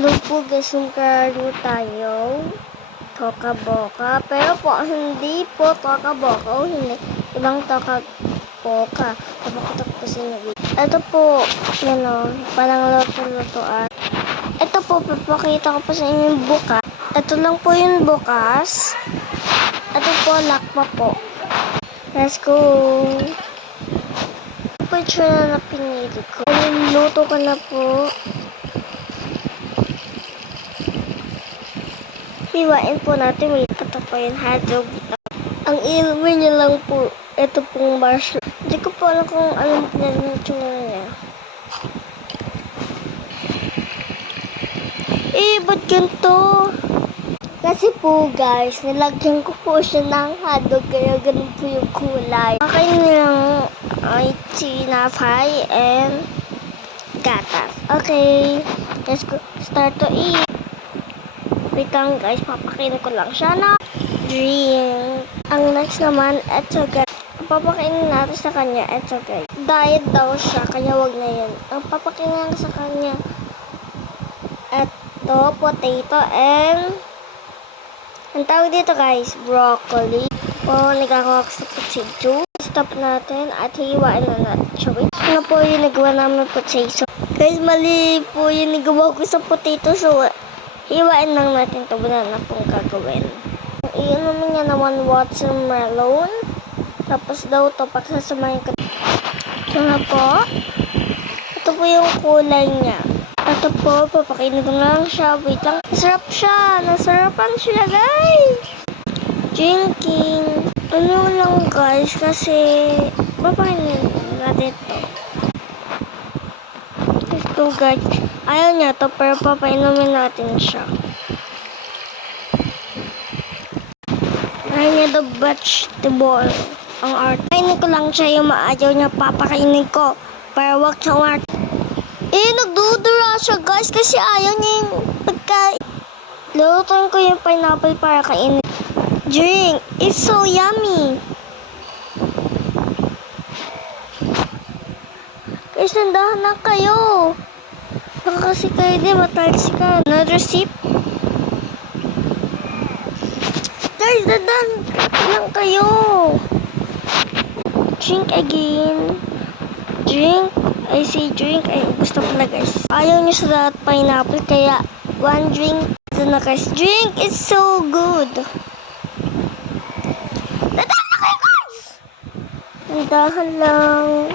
Hello po guys, magkaroon tayo Toka Boca. Pero po, hindi po Toka Boca o hindi. Ibang Toka Boca. Papakutok po sa inyo. Ito po, yan o, parang luto-lutoan. Ito po, papakita ko po sa inyo yung bukas. Ito lang po yung bukas. Ito po, lakpa po. Let's go! Ito po yung tsura na pinili ko. Luto ko na po. Hiwain po natin. Wait, ito po yung hotdog. Ang ilmi niya lang po, ito pong marshmallow. Hindi ko po alam kung anong pinag-tsura niya. Ba't ganito? Kasi po guys, nilagyan ko po siya ng hotdog, kaya ganun po yung kulay. Akin lang ay tinapay and gatas. Okay, let's go start to eat. Wait lang guys, papakainin ko lang siya na drink. Ang next naman, eto guys. Papakainin natin sa kanya, eto guys. Diet daw siya, kaya wag na yun. Ang papakainin sa kanya, eto, potato and ang tawag dito guys, broccoli. Po, nagkakawa ko sa potato. Stop natin at hiwain na natin siya. Wait, ano po yung nagawa namin potato? Guys, mali po yung nagawa ko sa potato. So, hiwain lang natin ito. Banana pong gagawin. Iyan naman niya naman watermelon. Tapos daw ito, pagsasamahin ko. Ito na po. Ito po yung kulay niya. Ito po, papakainin ko lang siya. Wait lang. Nasarap siya. Nasarapan siya, guys. Drinking. Ano lang, guys, kasi papakainin natin ito. Let's go, guys. Ayaw niya to, pero papainumin natin siya. Ayaw niya the vegetable. Ang art. Kainin ko lang siya yung maayaw niya. Papakainin ko. Para wag siyang art. Nagdudura siya guys kasi ayaw niya yung pagkain. Lutuin ko yung pineapple para kainin. Drink. It's so yummy. Guys, nandahan na kayo. Baka kasi kayo din matalsikan. Another sip. Guys, nandahan lang kayo. Drink again. Drink. I say drink. Ay, gusto pala guys. Ayaw niyo sa lahat pineapple. Kaya, one drink. Ito na guys. Drink is so good. Nandahan kayo guys. Nandahan lang.